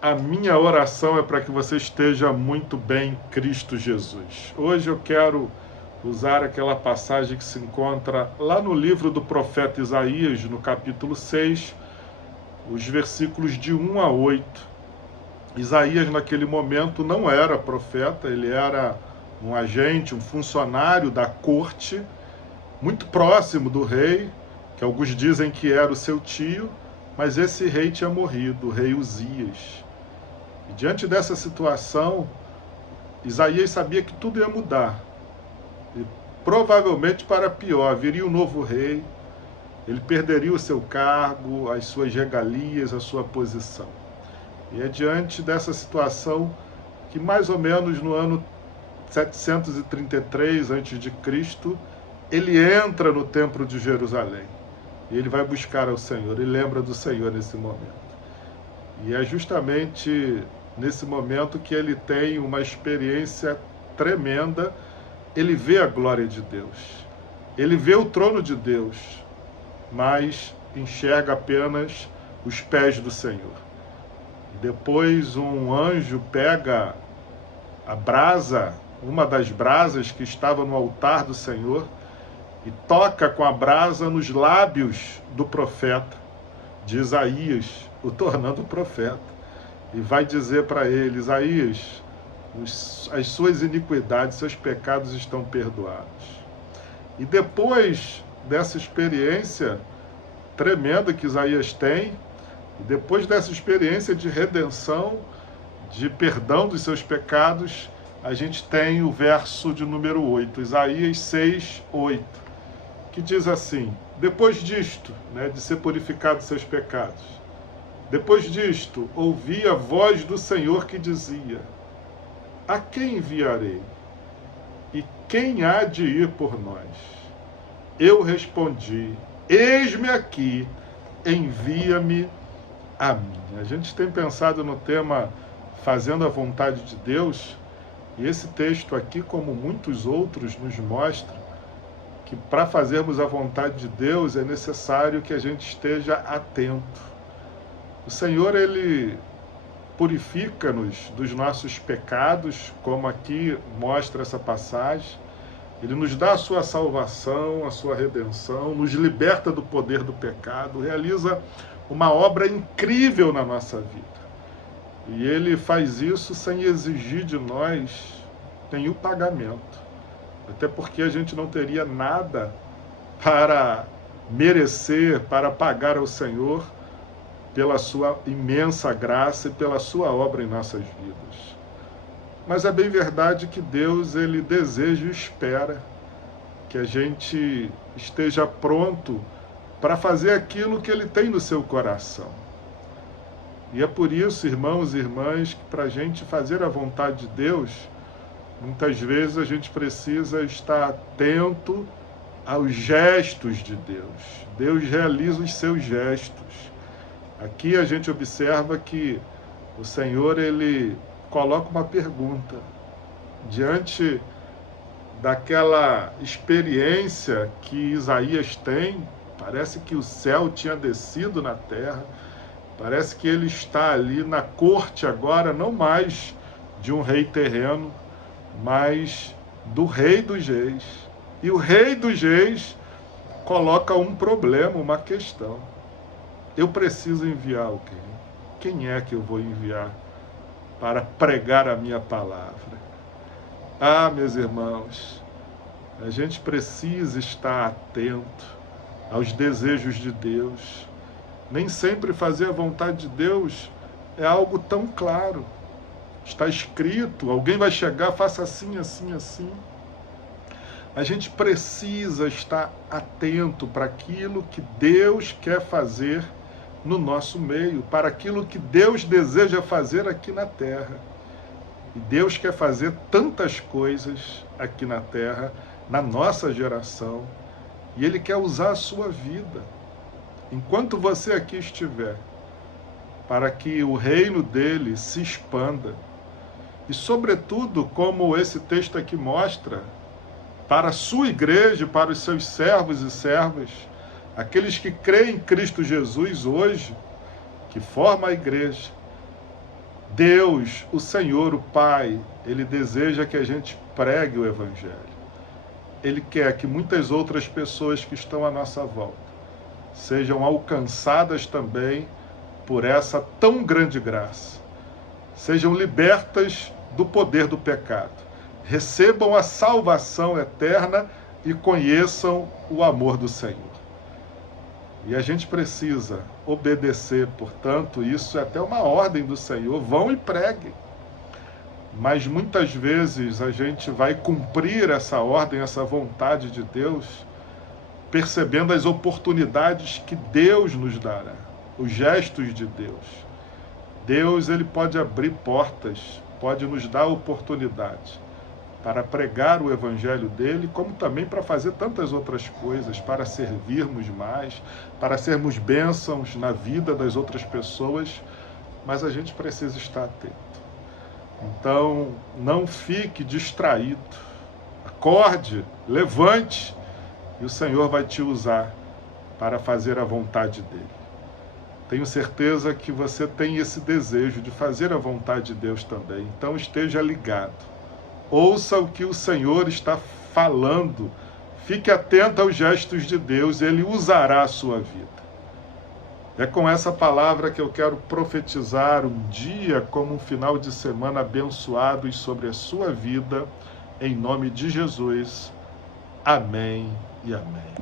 A minha oração é para que você esteja muito bem em Cristo Jesus. Hoje eu quero usar aquela passagem que se encontra lá no livro do profeta Isaías, no capítulo 6, os versículos de 1 a 8. Isaías, naquele momento, não era profeta, ele era um agente, um funcionário da corte, muito próximo do rei, que alguns dizem que era o seu tio, mas esse rei tinha morrido, o rei Uzias. E diante dessa situação, Isaías sabia que tudo ia mudar. E provavelmente para pior, viria um novo rei, ele perderia o seu cargo, as suas regalias, a sua posição. E é diante dessa situação que mais ou menos no ano 733 a.C., ele entra no templo de Jerusalém. E ele vai buscar ao Senhor, e lembra do Senhor nesse momento. E é justamente nesse momento que ele tem uma experiência tremenda. Ele vê a glória de Deus, ele vê o trono de Deus, mas enxerga apenas os pés do Senhor. Depois um anjo pega a brasa, uma das brasas que estava no altar do Senhor, e toca com a brasa nos lábios do profeta, de Isaías, o tornando profeta. E vai dizer para ele: Isaías, as suas iniquidades, seus pecados estão perdoados. E depois dessa experiência tremenda que Isaías tem, e depois dessa experiência de redenção, de perdão dos seus pecados, a gente tem o verso de número 8, Isaías 6, 8, que diz assim: depois disto, de ser purificado dos seus pecados, depois disto, ouvi a voz do Senhor que dizia: a quem enviarei? E quem há de ir por nós? Eu respondi: eis-me aqui, envia-me a mim. A gente tem pensado no tema fazendo a vontade de Deus, e esse texto aqui, como muitos outros, nos mostra que para fazermos a vontade de Deus é necessário que a gente esteja atento. O Senhor, ele purifica-nos dos nossos pecados, como aqui mostra essa passagem. Ele nos dá a sua salvação, a sua redenção, nos liberta do poder do pecado, realiza uma obra incrível na nossa vida. E ele faz isso sem exigir de nós nenhum pagamento. Até porque a gente não teria nada para merecer, para pagar ao Senhor pela sua imensa graça e pela sua obra em nossas vidas. Mas é bem verdade que Deus, ele deseja e espera que a gente esteja pronto para fazer aquilo que ele tem no seu coração. E é por isso, irmãos e irmãs, que para a gente fazer a vontade de Deus, muitas vezes a gente precisa estar atento aos gestos de Deus. Deus realiza os seus gestos. Aqui a gente observa que o Senhor, ele coloca uma pergunta. Diante daquela experiência que Isaías tem, parece que o céu tinha descido na terra, parece que ele está ali na corte agora, não mais de um rei terreno, mas do Rei dos Reis. E o Rei dos Reis coloca um problema, uma questão. Eu preciso enviar alguém. Quem é que eu vou enviar para pregar a minha palavra? Ah, meus irmãos, a gente precisa estar atento aos desejos de Deus. Nem sempre fazer a vontade de Deus é algo tão claro. Está escrito, alguém vai chegar, faça assim, assim, assim. A gente precisa estar atento para aquilo que Deus quer fazer no nosso meio, para aquilo que Deus deseja fazer aqui na terra. E Deus quer fazer tantas coisas aqui na terra, na nossa geração, e Ele quer usar a sua vida, enquanto você aqui estiver, para que o reino dele se expanda. E, sobretudo, como esse texto aqui mostra, para a sua igreja, para os seus servos e servas, aqueles que creem em Cristo Jesus hoje, que forma a igreja, Deus, o Senhor, o Pai, Ele deseja que a gente pregue o Evangelho. Ele quer que muitas outras pessoas que estão à nossa volta sejam alcançadas também por essa tão grande graça. Sejam libertas do poder do pecado. Recebam a salvação eterna e conheçam o amor do Senhor. E a gente precisa obedecer, portanto, isso é até uma ordem do Senhor, vão e preguem. Mas muitas vezes a gente vai cumprir essa ordem, essa vontade de Deus, percebendo as oportunidades que Deus nos dará, os gestos de Deus. Deus, ele pode abrir portas, pode nos dar oportunidade para pregar o evangelho dele, como também para fazer tantas outras coisas, para servirmos mais, para sermos bênçãos na vida das outras pessoas, mas a gente precisa estar atento. Então, não fique distraído, acorde, levante, e o Senhor vai te usar para fazer a vontade dele. Tenho certeza que você tem esse desejo de fazer a vontade de Deus também, então esteja ligado. Ouça o que o Senhor está falando. Fique atento aos gestos de Deus, Ele usará a sua vida. É com essa palavra que eu quero profetizar um dia como um final de semana abençoado sobre a sua vida, em nome de Jesus. Amém e amém.